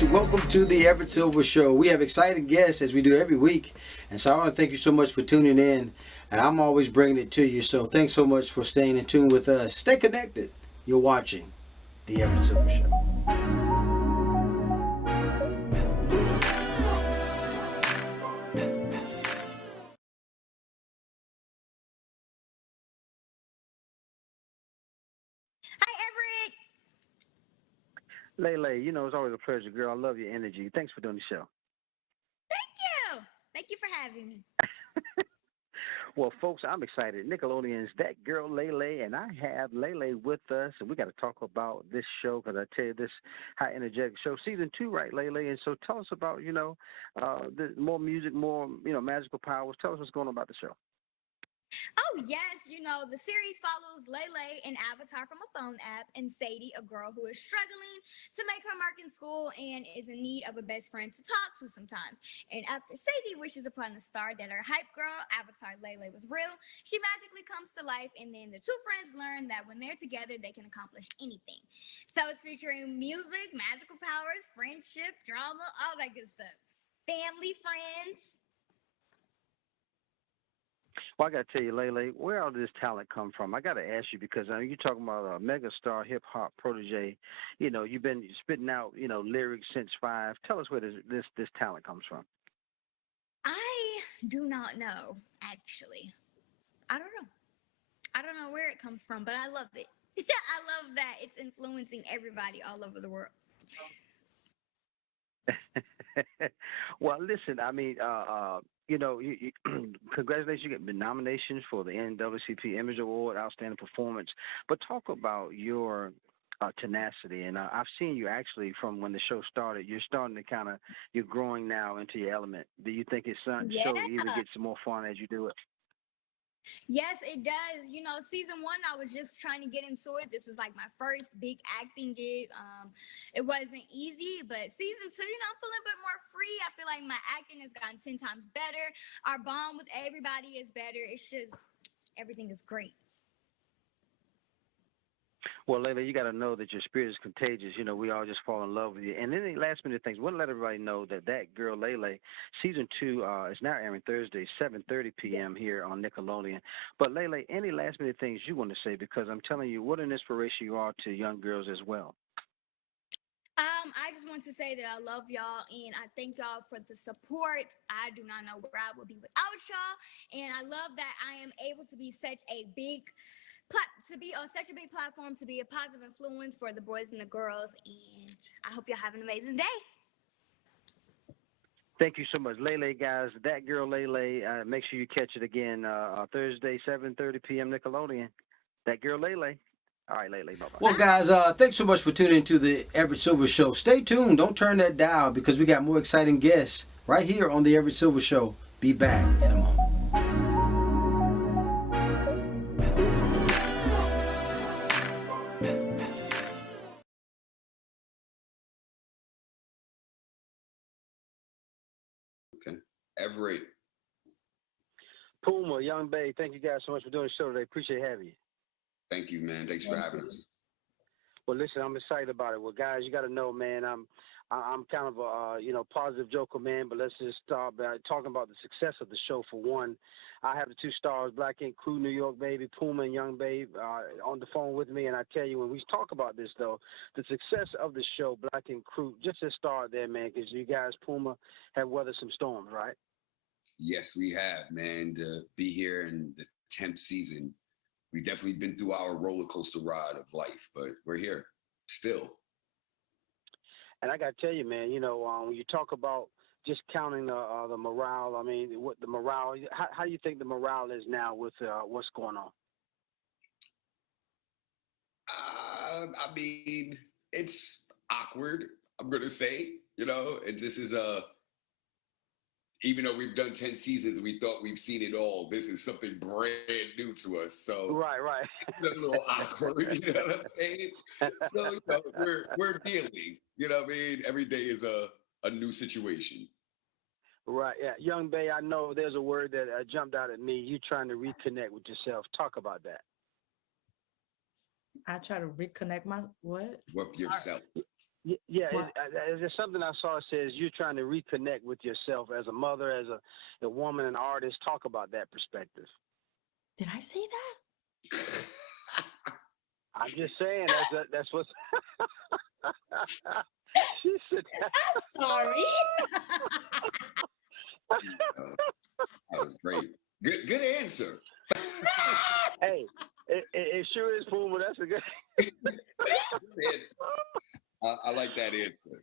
guys, welcome to the Everett Silver Show. We have exciting guests as we do every week, and so I want to thank you so much for tuning in, and I'm always bringing it to you, so thanks so much for staying in tune with us. Stay connected. You're watching the Everett Silver Show. Hi, Everett. Lele, it's always a pleasure, girl. I love your energy. Thanks for doing the show. Thank you. Thank you for having me. Well, folks, I'm excited. Nickelodeon's That Girl Lele, and I have Lele with us, and we got to talk about this show because I tell you, this high energetic show, season 2, right, Lele? And so tell us about, more music, more, magical powers. Tell us what's going on about the show. Oh, yes. The series follows Lele, an avatar from a phone app, and Sadie, a girl who is struggling to make her mark in school and is in need of a best friend to talk to sometimes. And after Sadie wishes upon a star that her hype girl avatar Lele was real, she magically comes to life, and then the two friends learn that when they're together, they can accomplish anything. So it's featuring music, magical powers, friendship, drama, all that good stuff. Family, friends. Well, I got to tell you, Lele, where all this talent come from? I got to ask you because you're talking about a mega star hip hop protege. You've been spitting out, lyrics since 5. Tell us where this talent comes from. I do not know, actually. I don't know. I don't know where it comes from, but I love it. I love that it's influencing everybody all over the world. Well, listen, congratulations, you get the nominations for the NAACP Image Award, Outstanding Performance. But talk about your tenacity, and I've seen you actually from when the show started. You're starting to you're growing now into your element. Do you think it's Yeah. show even gets more fun as you do it? Yes, it does. Season 1, I was just trying to get into it. This was like my first big acting gig. It wasn't easy, but season 2, I feel a bit more free. I feel like my acting has gotten 10 times better. Our bond with everybody is better. It's just everything is great. Well, Layla, you got to know that your spirit is contagious. We all just fall in love with you. And then the last minute things, want to let everybody know that Girl Lele, season 2 is now airing Thursday, 7:30 p.m. here on Nickelodeon. But Lele, any last minute things you want to say? Because I'm telling you, what an inspiration you are to young girls as well. I just want to say that I love y'all and I thank y'all for the support. I do not know where I would be without y'all, and I love that I am able to be such a big to be on such a big platform, to be a positive influence for the boys and the girls, and I hope y'all have an amazing day. Thank you so much, Lele, guys. That Girl Lele. Make sure you catch it again Thursday, 7:30 p.m. Nickelodeon. That Girl Lele. All right, Lele. Bye bye. Well, guys, thanks so much for tuning into the Everett Silver Show. Stay tuned. Don't turn that dial because we got more exciting guests right here on the Everett Silver Show. Be back in a moment. Okay. Everett. Puma, Young Bay, thank you guys so much for doing the show today. Appreciate having you. Thank you, man. Thanks for having us. Well, listen, I'm excited about it. Well, guys, you got to know, man, I'm kind of a positive joker, man. But let's just start by talking about the success of the show. For one, I have the 2 stars, Black Ink Crew, New York baby, Puma and Young Babe, on the phone with me. And I tell you, when we talk about this, though, the success of the show, Black Ink Crew, just to start there, man, because you guys, Puma, have weathered some storms, right? Yes, we have, man. To be here in the 10th season, we've definitely been through our roller coaster ride of life, but we're here still. And I got to tell you, man, when you talk about just counting the morale, I mean, what the morale, how do you think the morale is now with what's going on? I mean, it's awkward, I'm going to say, and this is even though we've done 10 seasons, we thought we've seen it all. This is something brand new to us. So right. It's a little awkward, you know what I'm saying? So, we're dealing, you know what I mean? Every day is a new situation. Right, yeah. Young Bay, I know there's a word that jumped out at me. You trying to reconnect with yourself. Talk about that. I try to reconnect my what? With yourself. Yeah, What it's something I saw. It says you're trying to reconnect with yourself as a mother, as a woman, an artist. Talk about that perspective. did I say that? I'm just saying that's what she said. I'm sorry. Uh, that was great. Good answer. Hey, it sure is Puma. That's a good. Good answer. I like that answer.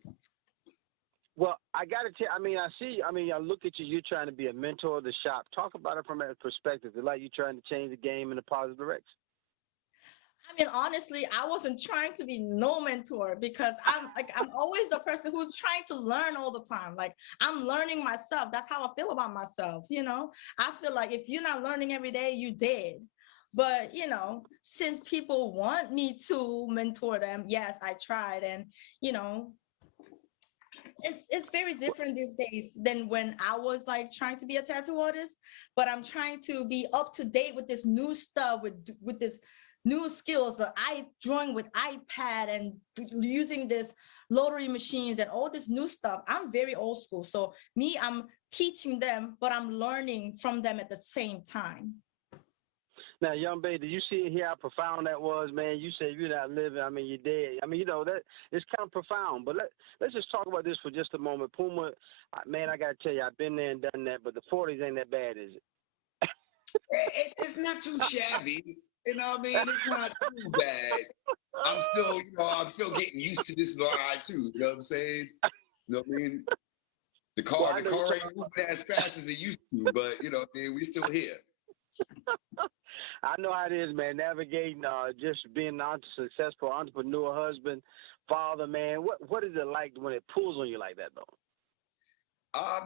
Well, I got to tell. I mean, I see. I mean, I look at you. You're trying to be a mentor of the shop. Talk about it from that perspective. It's like you're trying to change the game in a positive direction. I mean, honestly, I wasn't trying to be no mentor because I'm always the person who's trying to learn all the time. Like I'm learning myself. That's how I feel about myself. I feel like if you're not learning every day, you dead. But since people want me to mentor them, yes, I tried, and you know, it's very different these days than when I was like trying to be a tattoo artist. But I'm trying to be up to date with this new stuff, with this new skills, the eye drawing with iPad and using this lottery machines and all this new stuff. I'm very old school. So me, I'm teaching them, but I'm learning from them at the same time. Now, young baby, did you see here how profound that was, man? You said you're not living. I mean, you're dead. I mean, that it's kind of profound. But let's just talk about this for just a moment. Puma, man, I got to tell you, I've been there and done that. But the 40s ain't that bad, is it? It's not too shabby. You know what I mean? It's not too bad. I'm still getting used to this ride too. You know what I'm saying? You know what I mean? The Well, car, I the know you're car talking. ain't moving as fast as it used to, but you know what I mean? We still here. I know how it is, man. Navigating, just being a successful entrepreneur, husband, father, man. What is it like when it pulls on you like that, though?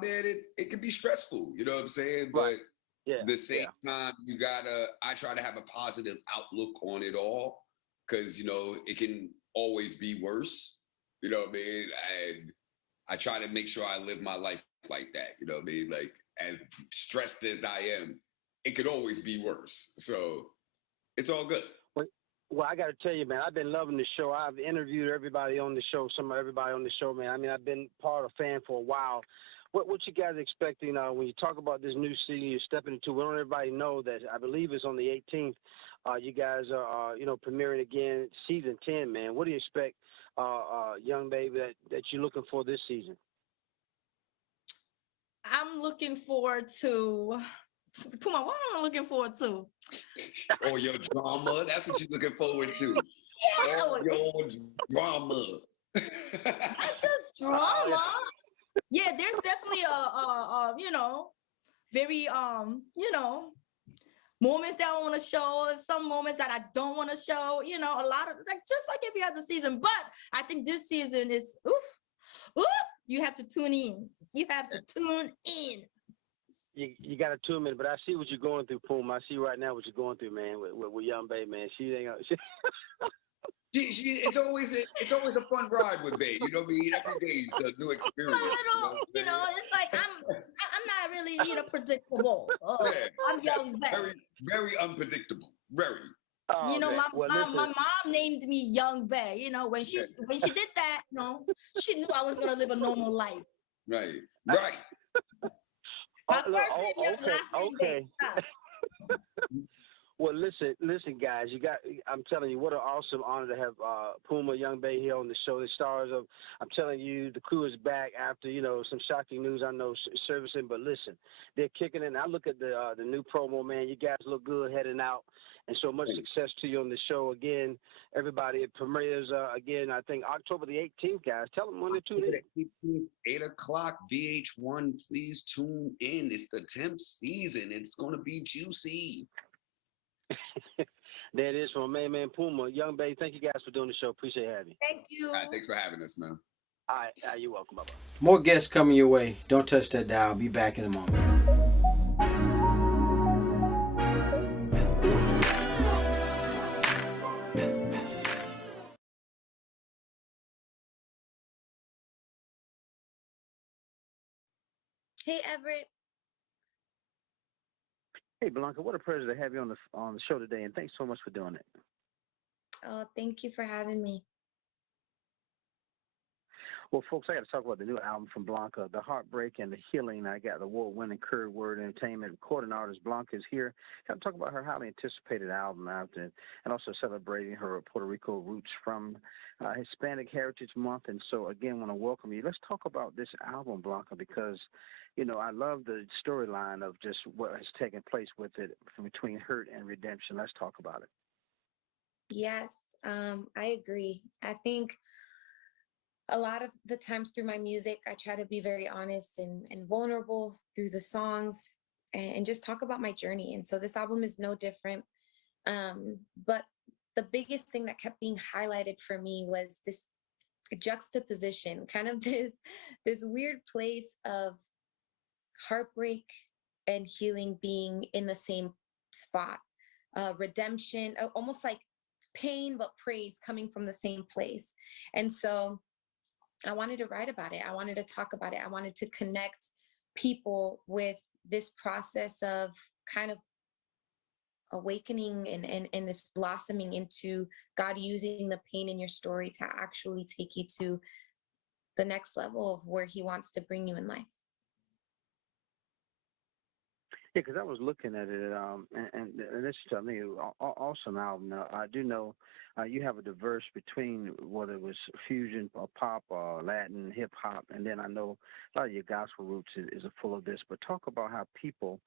Man, it can be stressful, you know what I'm saying? Right. But Yeah. the same Yeah. time, I try to have a positive outlook on it all because, it can always be worse, you know what I mean? And I try to make sure I live my life like that, you know what I mean? Like, as stressed as I am, it could always be worse. So it's all good. Well, I got to tell you, man, I've been loving the show. I've interviewed everybody on the show, everybody on the show, man. I mean, I've been part of fan for a while. What you guys expecting when you talk about this new season you're stepping into? We want everybody know that I believe it's on the 18th. You guys are, premiering again, season 10, man. What do you expect, young baby, that you're looking for this season? I'm looking forward to. Come on, what am I looking forward to? Or your drama. That's what you're looking forward to. Yeah, All your drama. not just drama. Yeah, there's definitely very moments that I want to show, some moments that I don't want to show. A lot of like just like every other season. But I think this season is oof. You have to tune in. You have to tune in. You got to 2 minutes, but I see what you're going through, Puma. I see right now what you're going through, man, with young baby, man. She ain't gonna. It's always a fun ride with Bae. You know what I mean? Every day is a new experience. A little, it's like I'm not really, predictable. Yeah, I'm young Bae. very, very unpredictable. Very. Oh, man. My mom named me Young Bae. When she did that, she knew I was gonna live a normal life. Right. Right. My first name Young, okay, last name okay. Bae. Stop. Well, listen, guys. I'm telling you, what an awesome honor to have Puma Young Bae here on the show. The stars of, I'm telling you, the crew is back after some shocking news. I know servicing, but listen, they're kicking in. I look at the new promo, man. You guys look good heading out, and so much success to you on the show again. Everybody, it premieres again. I think October the 18th, guys. Tell them when to tune in. 8:00 VH1. Please tune in. It's the 10th season. It's gonna be juicy. There it is from my man Puma. Young Bae, thank you guys for doing the show. Appreciate having you. Thank you. All right, thanks for having us, man. All right, you're welcome. Bye-bye. More guests coming your way. Don't touch that dial. Be back in a moment. Hey, Everett. Hey, Blanca, what a pleasure to have you on the show today, and thanks so much for doing it. Oh, thank you for having me. Well, folks, I got to talk about the new album from Blanca, The Heartbreak and the Healing. I got the award-winning Curve Word Entertainment recording artist Blanca is here. Got to talk about her highly anticipated album after, and also celebrating her Puerto Rico roots from Hispanic Heritage Month. And so, again, want to welcome you. Let's talk about this album, Blanca, because, you know, I love the storyline of just what has taken place with it from between hurt and redemption. Let's talk about it. Yes, I agree. I think a lot of the times through my music, I try to be very honest and vulnerable through the songs and just talk about my journey. And so this album is no different. But the biggest thing that kept being highlighted for me was this juxtaposition, kind of this weird place of heartbreak and healing being in the same spot. Redemption, almost like pain but praise coming from the same place. And so I wanted to write about it. I wanted to talk about it. I wanted to connect people with this process of kind of awakening and this blossoming into God using the pain in your story to actually take you to the next level of where he wants to bring you in life. Yeah, because I was looking at it, and this is, I mean, awesome album. Now, I do know you have a diverse between whether it was fusion or pop or Latin, hip hop, and then I know a lot of your gospel roots is full of this. But talk about how people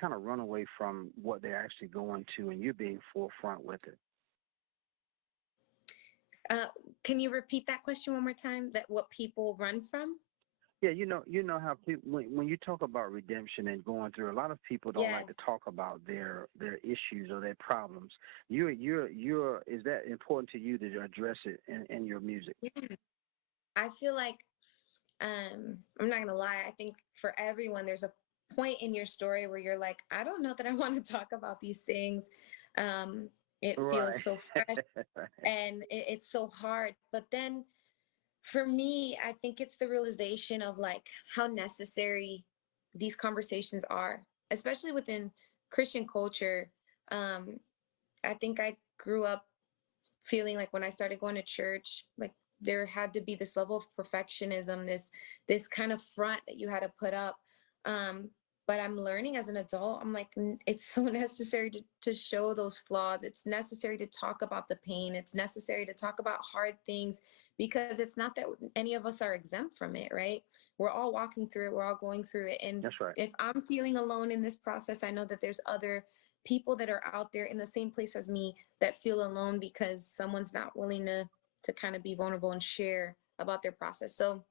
kind of run away from what they're actually going to, and you being forefront with it. Can you repeat that question one more time? That what people run from? Yeah, you know how people when you talk about redemption and going through, a lot of people don't like to Yes. talk about their issues or their problems. You're is that important to you to address it in your music? Yeah. I feel like I'm not gonna lie, I think for everyone there's a point in your story where you're like, I don't know that I want to talk about these things. It Right. feels so fresh and it's so hard. But then for me, I think it's the realization of like how necessary these conversations are, especially within Christian culture. Um, I think I grew up feeling like when I started going to church, like there had to be this level of perfectionism, this kind of front that you had to put up. Um, but I'm learning as an adult, I'm like, it's so necessary to show those flaws. It's necessary to talk about the pain. It's necessary to talk about hard things because it's not that any of us are exempt from it, right? We're all walking through it. We're all going through it. And That's right. if I'm feeling alone in this process, I know that there's other people that are out there in the same place as me that feel alone because someone's not willing to kind of be vulnerable and share about their process. So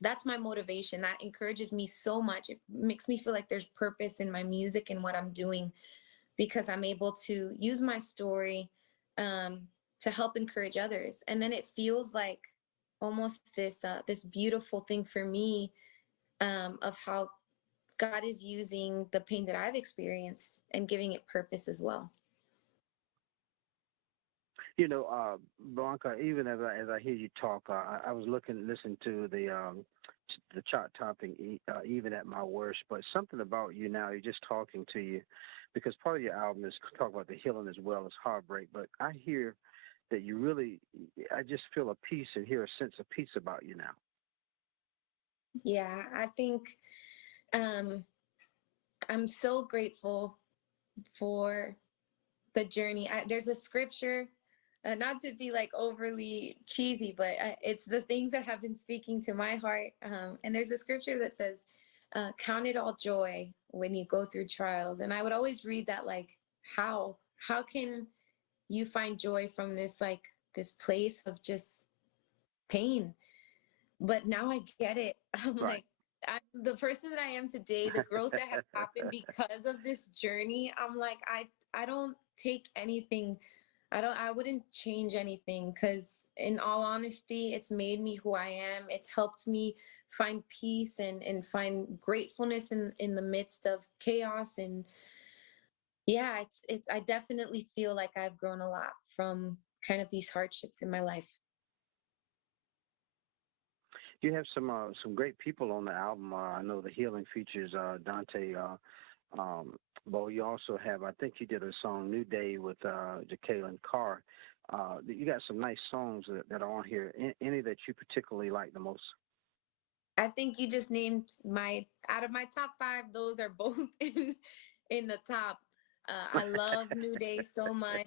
that's my motivation. That encourages me so much. It makes me feel like there's purpose in my music and what I'm doing because I'm able to use my story um, to help encourage others. And then it feels like almost this beautiful thing for me of how God is using the pain that I've experienced and giving it purpose as well. You know, Blanca, even as I hear you talk, I was listening to the chart topping, even at my worst. But something about you now, you're just talking to you, because part of your album is talk about the healing as well as heartbreak. But I hear that you really, I just feel a peace and hear a sense of peace about you now. Yeah, I think um, I'm so grateful for the journey. There's a scripture, not to be like overly cheesy, but it's the things that have been speaking to my heart. And there's a scripture that says, count it all joy when you go through trials. And I would always read that like, how can you find joy from this place of just pain? But now I get it. I'm Right. like, I'm the person that I am today, the growth that has happened because of this journey. I'm like, I don't take anything. I wouldn't change anything because in all honesty, it's made me who I am. It's helped me find peace and find gratefulness in the midst of chaos. And yeah, I definitely feel like I've grown a lot from kind of these hardships in my life. You have some great people on the album. I know the healing features Dante. Um, but you also have, I think you did a song "New Day" with Jacqueline Carr. You got some nice songs that are on here. Any that you particularly like the most? I think you just named my out of my top five. Those are both in the top. I love New Day so much.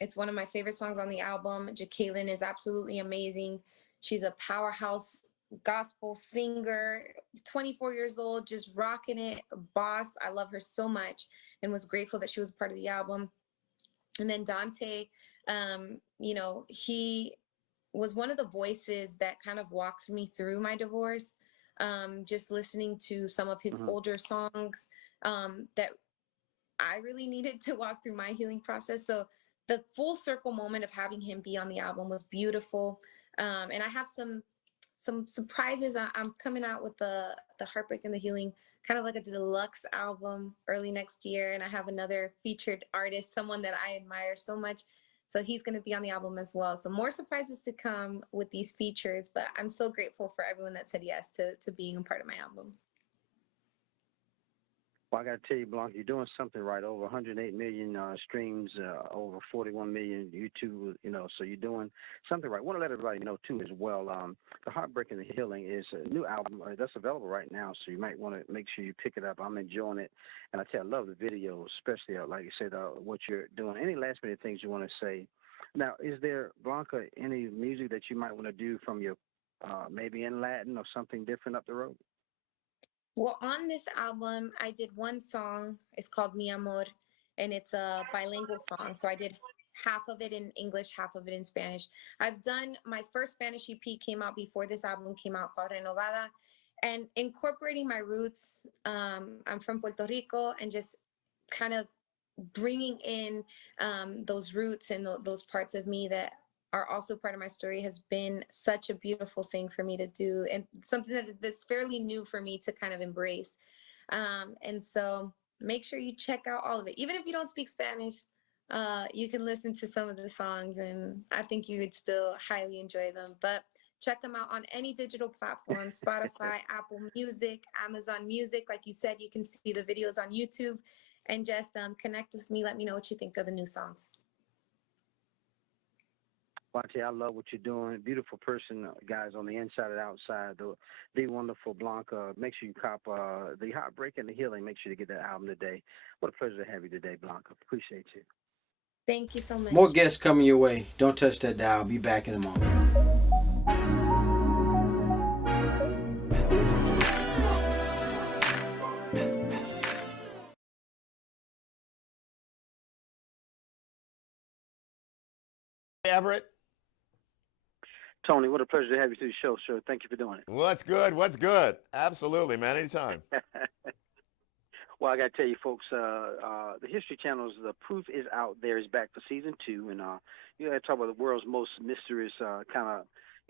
It's one of my favorite songs on the album. Jacqueline is absolutely amazing. She's a powerhouse gospel singer, 24 years old, just rocking it. Boss. I love her so much, and was grateful that she was part of the album. And then Dante, he was one of the voices that kind of walked me through my divorce. Just listening to some of his Hmm. older songs that I really needed to walk through my healing process. So the full circle moment of having him be on the album was beautiful. And I have some surprises. I'm coming out with the Heartbreak and the Healing, kind of like a deluxe album early next year, and I have another featured artist, someone that I admire so much. So he's going to be on the album as well. So more surprises to come with these features, but I'm so grateful for everyone that said yes to being a part of my album. Well, I got to tell you, Blanca, you're doing something right. Over 108 million streams, over 41 million YouTube. So you're doing something right. Want to let everybody know too, as well. The Heartbreak and the Healing is a new album that's available right now. So you might want to make sure you pick it up. I'm enjoying it, and I tell you, I love the videos, especially like you said, what you're doing. Any last minute things you want to say? Now, is there, Blanca, any music that you might want to do from your maybe in Latin or something different up the road? Well, on this album, I did one song. It's called Mi Amor, and it's a bilingual song. So I did half of it in English, half of it in Spanish. I've done my first Spanish EP came out before this album came out, called Renovada, and incorporating my roots. I'm from Puerto Rico, and just kind of bringing in those roots and those parts of me that are also part of my story has been such a beautiful thing for me to do, and something that's fairly new for me to kind of embrace. And so make sure you check out all of it. Even if you don't speak Spanish, you can listen to some of the songs, and I think you would still highly enjoy them. But check them out on any digital platform: Spotify, Apple Music, Amazon Music. Like you said, you can see the videos on YouTube, and just connect with me. Let me know what you think of the new songs. Bonte, I love what you're doing. Beautiful person, guys, on the inside and outside. The wonderful Blanca. Make sure you cop the Heartbreak and the Healing. Make sure you get that album today. What a pleasure to have you today, Blanca. Appreciate you. Thank you so much. More guests coming your way. Don't touch that dial. I'll be back in a moment. Everett. Tony, what a pleasure to have you through the show, sir. Thank you for doing it. What's good? What's good? Absolutely, man. Anytime. Well, I got to tell you, folks, the History Channel's The Proof Is Out There is back for season 2. And you got to talk about the world's most mysterious kind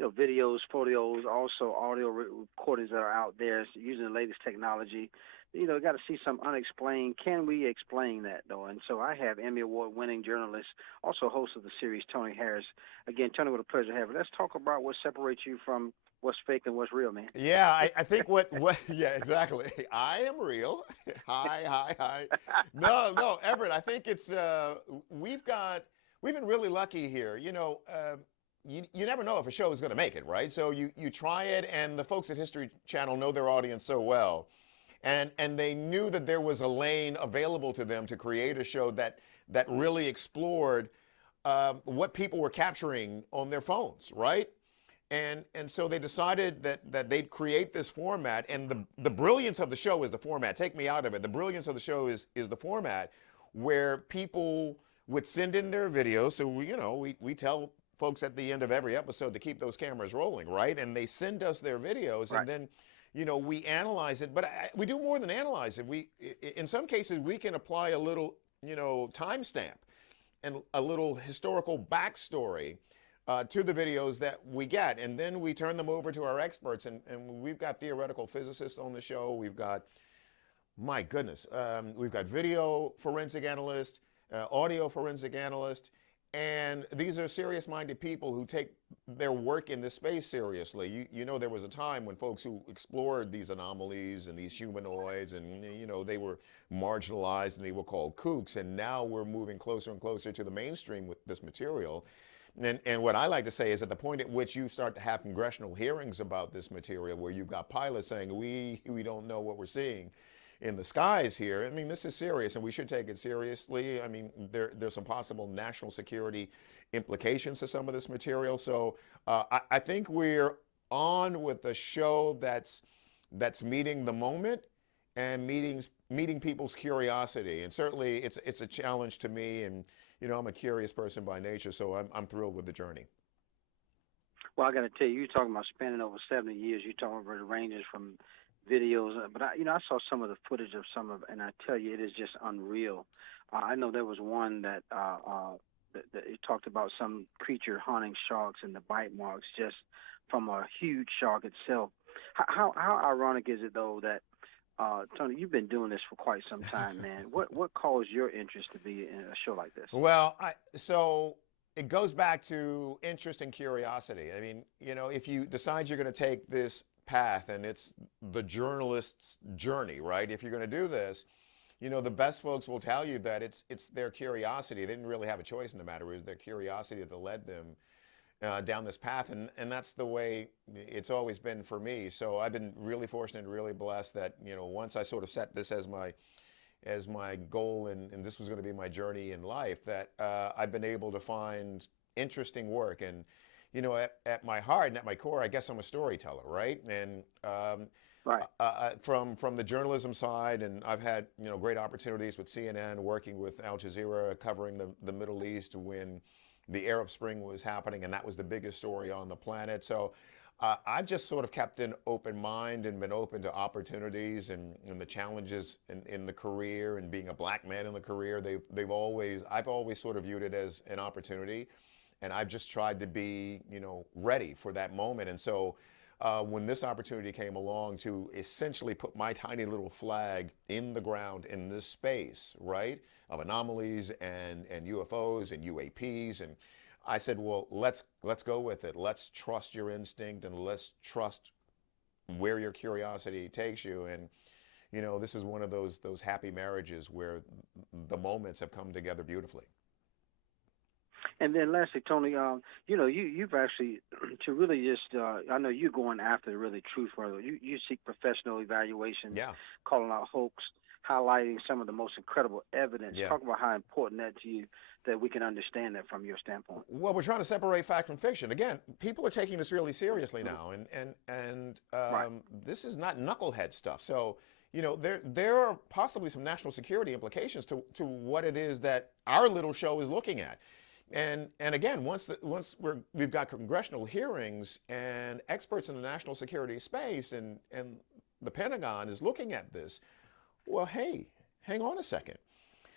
of, videos, photos, also audio recordings that are out there using the latest technology. Got to see some unexplained. Can we explain that, though? And so I have Emmy Award-winning journalist, also host of the series, Tony Harris. Again, Tony, what a pleasure to have you. Let's talk about what separates you from what's fake and what's real, man. Yeah, I think yeah, exactly. I am real. Hi. No, Everett, I think it's, we've been really lucky here. You never know if a show is going to make it, right? So you try it, and the folks at History Channel know their audience so well. And they knew that there was a lane available to them to create a show that really explored what people were capturing on their phones, right? And so they decided that they'd create this format, and the brilliance of the show is the format. Take me out of it. The brilliance of the show is the format, where people would send in their videos. So we tell folks at the end of every episode to keep those cameras rolling, right? And they send us their videos, Right. and then we analyze it. But we do more than analyze it. In some cases, we can apply a little timestamp and a little historical backstory to the videos that we get, and then we turn them over to our experts, and we've got theoretical physicists on the show. We've got, my goodness, we've got video forensic analyst, audio forensic analyst, And these are serious-minded people who take their work in this space seriously. You know, there was a time when folks who explored these anomalies and these humanoids, and you know, they were marginalized and they were called kooks. And now we're moving closer and closer to the mainstream with this material. And what I like to say is at the point at which you start to have congressional hearings about this material, where you've got pilots saying we don't know what we're seeing in the skies here. I mean, this is serious, and we should take it seriously. I mean, there's some possible national security implications to some of this material. So I think we're on with a show that's meeting the moment and meeting people's curiosity. And certainly, it's a challenge to me. And you know, I'm a curious person by nature, so I'm thrilled with the journey. Well, I got to tell you, you're talking about spanning over 70 years. You're talking about the ranges from videos, but I saw some of the footage of some of, and I tell you, it is just unreal. I know there was one that it talked about some creature haunting sharks and the bite marks just from a huge shark itself. How ironic is it though that Tony, you've been doing this for quite some time, man. What caused your interest to be in a show like this? Well, so it goes back to interest and curiosity. I mean, you know, if you decide you're going to take this path, and it's the journalist's journey, right? If you're going to do this, you know, the best folks will tell you that it's their curiosity. They didn't really have a choice in the matter. It was their curiosity that led them down this path, and that's the way it's always been for me. So I've been really fortunate and really blessed that, you know, once I sort of set this as my goal, and this was going to be my journey in life, that I've been able to find interesting work. And you know, at my heart and at my core, I guess I'm a storyteller, right? And right. From the journalism side, and I've had, you know, great opportunities with CNN, working with Al Jazeera, covering the Middle East when the Arab Spring was happening, and that was the biggest story on the planet. So I've just sort of kept an open mind and been open to opportunities and the challenges in the career, and being a black man in the career. I've always sort of viewed it as an opportunity. And I've just tried to be, you know, ready for that moment. And so when this opportunity came along to essentially put my tiny little flag in the ground in this space, right, of anomalies and UFOs and UAPs, and I said, well, let's go with it. Let's trust your instinct, and let's trust where your curiosity takes you. And you know, this is one of those happy marriages where the moments have come together beautifully. And then lastly, Tony, you know, you've actually, to really just, I know you're going after the really truth further. You seek professional evaluation, Yeah. calling out hoax, highlighting some of the most incredible evidence. Yeah. Talk about how important that to you, that we can understand that from your standpoint. Well, we're trying to separate fact from fiction. Again, people are taking this really seriously now, and Right. this is not knucklehead stuff. So, you know, there are possibly some national security implications to what it is that our little show is looking at. And again, once we've got congressional hearings and experts in the national security space, and the Pentagon is looking at this, well, hey, hang on a second.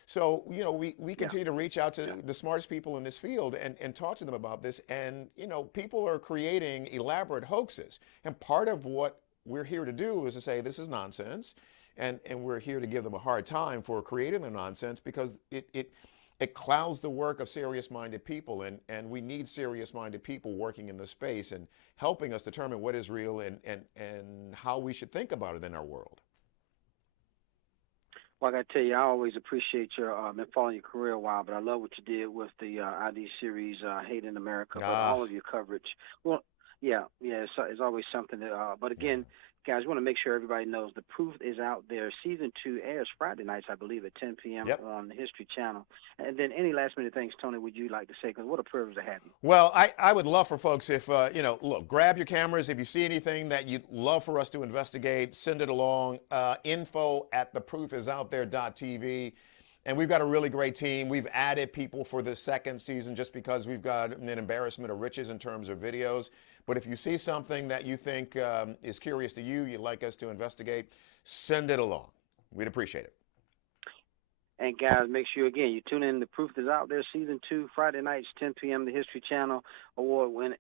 So, you know, we continue to reach out to the smartest people in this field and talk to them about this. And, you know, people are creating elaborate hoaxes. And part of what we're here to do is to say this is nonsense. And we're here to give them a hard time for creating the nonsense, because it clouds the work of serious-minded people, and we need serious-minded people working in this space and helping us determine what is real and how we should think about it in our world. Well, I got to tell you, I always appreciate your, been following your career a while, but I love what you did with the ID series, Hate in America, but all of your coverage. Well, yeah, it's always something that, but again, guys, I want to make sure everybody knows the proof is out there. Season 2 airs Friday nights, I believe, at 10 p.m. on the History Channel. And then any last-minute things, Tony, would you like to say? Because what a privilege to have you. Well, I would love for folks, if, you know, look, grab your cameras. If you see anything that you'd love for us to investigate, send it along. info@theproofisouthere.tv. And we've got a really great team. We've added people for the second season just because we've got an embarrassment of riches in terms of videos. But if you see something that you think is curious to you, you'd like us to investigate, send it along. We'd appreciate it. And guys, make sure, again, you tune in. The Proof is Out There, Season 2, Friday nights, 10 p.m., the History Channel,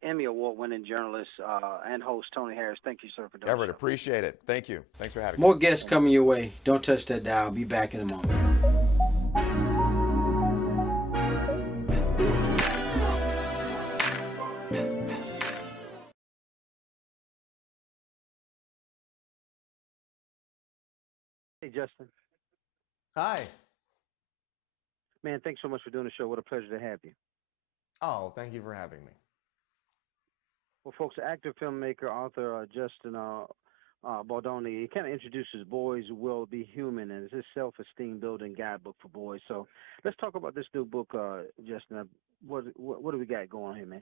Emmy Award-winning journalist and host Tony Harris. Thank you, sir, for doing Everett, the show. appreciate it. Thank you. Thanks for having me. More guests coming your way. Don't touch that dial. Be back in a moment. Hey, Justin. Hi. Man, thanks so much for doing the show. What a pleasure to have you. Oh, thank you for having me. Well, folks, actor, filmmaker, author Justin Baldoni, he kind of introduces Boys Will Be Human, and it's his self-esteem building guidebook for boys. So let's talk about this new book, Justin. What do we got going here, man?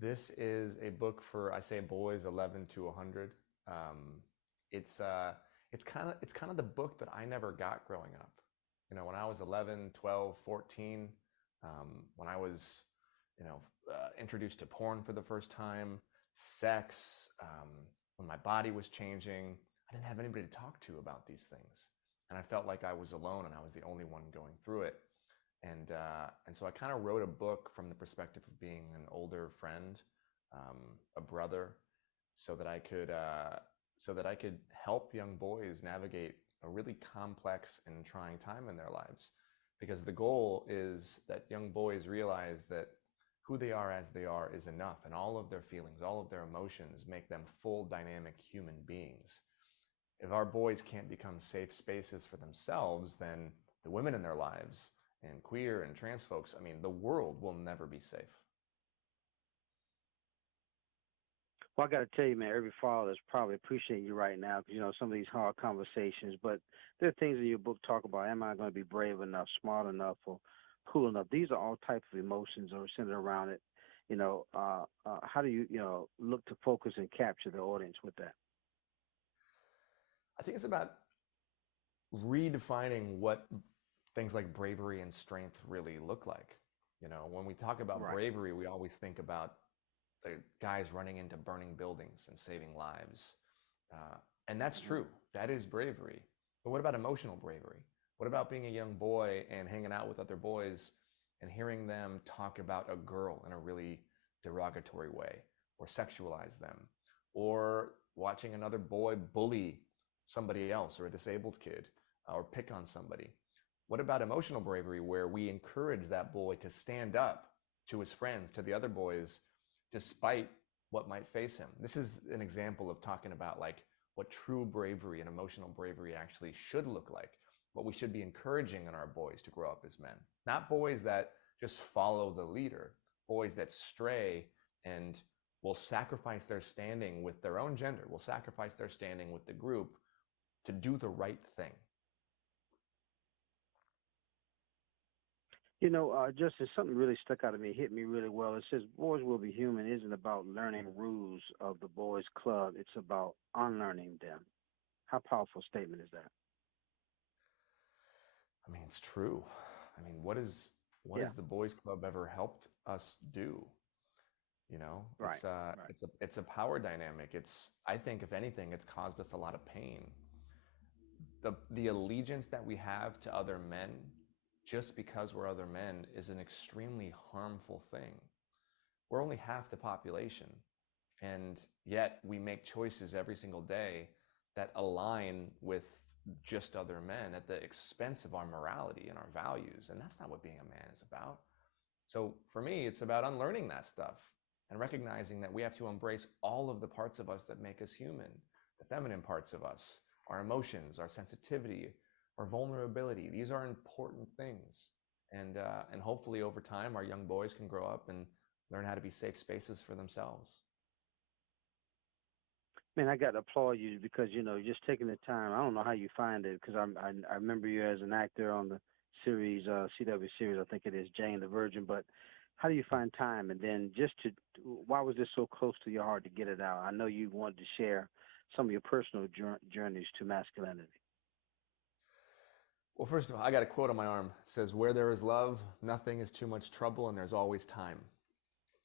This is a book for, I say, boys 11 to 100. It's kind of the book that I never got growing up. You know, when I was 11, 12, 14, when I was, introduced to porn for the first time, sex, when my body was changing, I didn't have anybody to talk to about these things. And I felt like I was alone and I was the only one going through it. And so I kind of wrote a book from the perspective of being an older friend, a brother, so that I could help young boys navigate a really complex and trying time in their lives. Because the goal is that young boys realize that who they are as they are is enough, and all of their feelings, all of their emotions make them full dynamic human beings. If our boys can't become safe spaces for themselves, then the women in their lives and queer and trans folks, I mean, the world will never be safe. Well, I got to tell you, man, every father is probably appreciating you right now because, some of these hard conversations. But there are things in your book talk about, am I going to be brave enough, smart enough, or cool enough? These are all types of emotions that are centered around it. How do you, look to focus and capture the audience with that? I think it's about redefining what things like bravery and strength really look like. When we talk about Right. bravery, we always think about the guys running into burning buildings and saving lives. And that's true. That is bravery. But what about emotional bravery? What about being a young boy and hanging out with other boys and hearing them talk about a girl in a really derogatory way, or sexualize them, or watching another boy bully somebody else or a disabled kid, or pick on somebody? What about emotional bravery, where we encourage that boy to stand up to his friends, to the other boys, despite what might face him? This is an example of talking about like what true bravery and emotional bravery actually should look like, what we should be encouraging in our boys to grow up as men. Not boys that just follow the leader, boys that stray and will sacrifice their standing with their own gender, will sacrifice their standing with the group to do the right thing. Justin, something really stuck out of me, hit me really well. It says, Boys Will Be Human isn't about learning rules of the boys' club. It's about unlearning them. How powerful a statement is that? I mean, it's true. I mean, what has Yeah. the boys club ever helped us do? Right. It's a power dynamic. I think if anything, it's caused us a lot of pain. The allegiance that we have to other men just because we're other men is an extremely harmful thing. We're only half the population, and yet we make choices every single day that align with just other men at the expense of our morality and our values. And that's not what being a man is about. So for me, it's about unlearning that stuff and recognizing that we have to embrace all of the parts of us that make us human, the feminine parts of us, our emotions, our sensitivity, our vulnerability. These are important things. And hopefully over time, our young boys can grow up and learn how to be safe spaces for themselves. Man, I got to applaud you because, just taking the time. I don't know how you find it because I remember you as an actor on the series, CW series, I think it is, Jane the Virgin. But how do you find time? And then why was this so close to your heart to get it out? I know you wanted to share some of your personal journeys to masculinity. Well, first of all, I got a quote on my arm. It says, "Where there is love, nothing is too much trouble, and there's always time."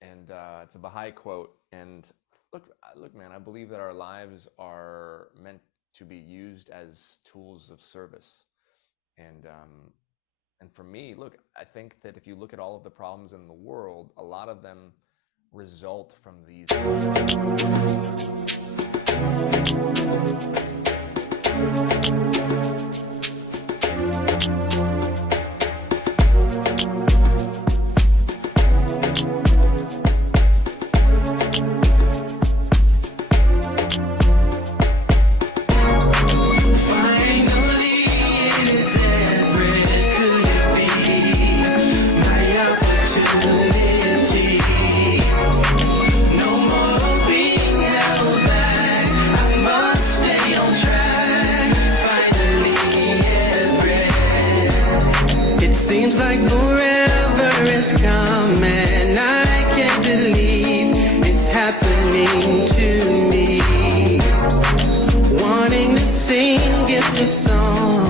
And it's a Baha'i quote. And look, man, I believe that our lives are meant to be used as tools of service. And for me, look, I think that if you look at all of the problems in the world, a lot of them result from these. Seems like forever is coming. I can't believe it's happening to me. Wanting to sing it a song.